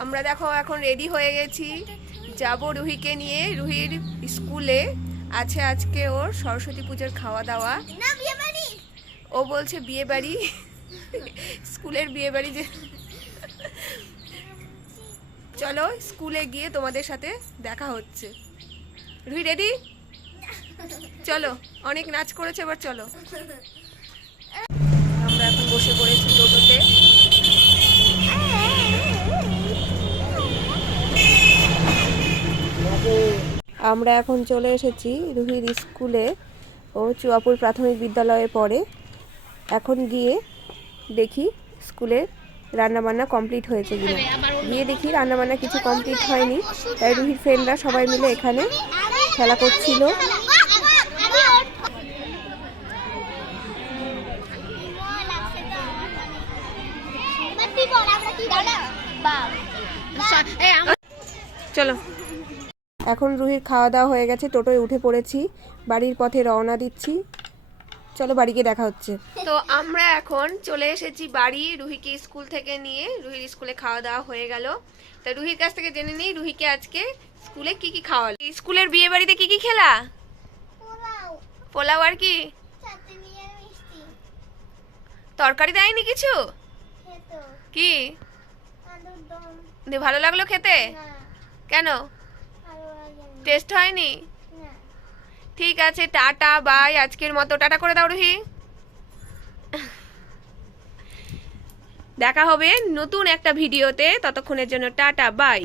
আমরা দেখো এখন রেডি হয়ে গেছি, যাব রুহিকে নিয়ে। রুহির স্কুলে আছে আজকে ওর সরস্বতী পুজোর খাওয়া দাওয়া। ও বলছে বিয়ে বাড়ি, স্কুলের বিয়ে বাড়ি যে। চলো স্কুলে গিয়ে তোমাদের সাথে দেখা হচ্ছে। রুহি রেডি? চলো, অনেক নাচ করেছে, এবার চলো। আমরা এখন বসে পড়েছি টোটোতে। আমরা এখন চলে এসেছি রুহির স্কুলে। ও চুয়াপুর প্রাথমিক বিদ্যালয়ে পড়ে। এখন গিয়ে দেখি স্কুলে রান্নাবান্না কমপ্লিট হয়েছে কিনা। গিয়ে দেখি রান্নাবান্না কিছু কমপ্লিট হয়নি, তাই রুহির ফ্রেন্ডরা সবাই মিলে এখানে খেলা করছিল। চলো, এখন রুহির খাওয়া দাওয়া হয়ে গেছে, টোটোয় উঠে পড়েছি, বাড়ির পথে রওনা দিচ্ছি। চলো বাড়ি গিয়ে দেখা হচ্ছে। তো আমরা এখন চলে এসেছি বাড়ি, রুহিকে স্কুল থেকে নিয়ে। রুহির স্কুলে খাওয়া দাওয়া হয়ে গেল। তা রুহির কাছ থেকে জেনে নিই রুহিকে আজকে স্কুলে কি কি খাওয়াল। স্কুলের বিয়ে বাড়িতে কি কি খেলা? পোলাও আর কি? তরকারি দেয়নি কিছু? কি ভালো লাগলো খেতে? কেন, টেস্ট হয়নি? ঠিক আছে, টাটা বাই। আজকের মতো টাটা করে দাও রুহি। দেখা হবে নতুন একটা ভিডিওতে, ততক্ষণের জন্য টাটা বাই।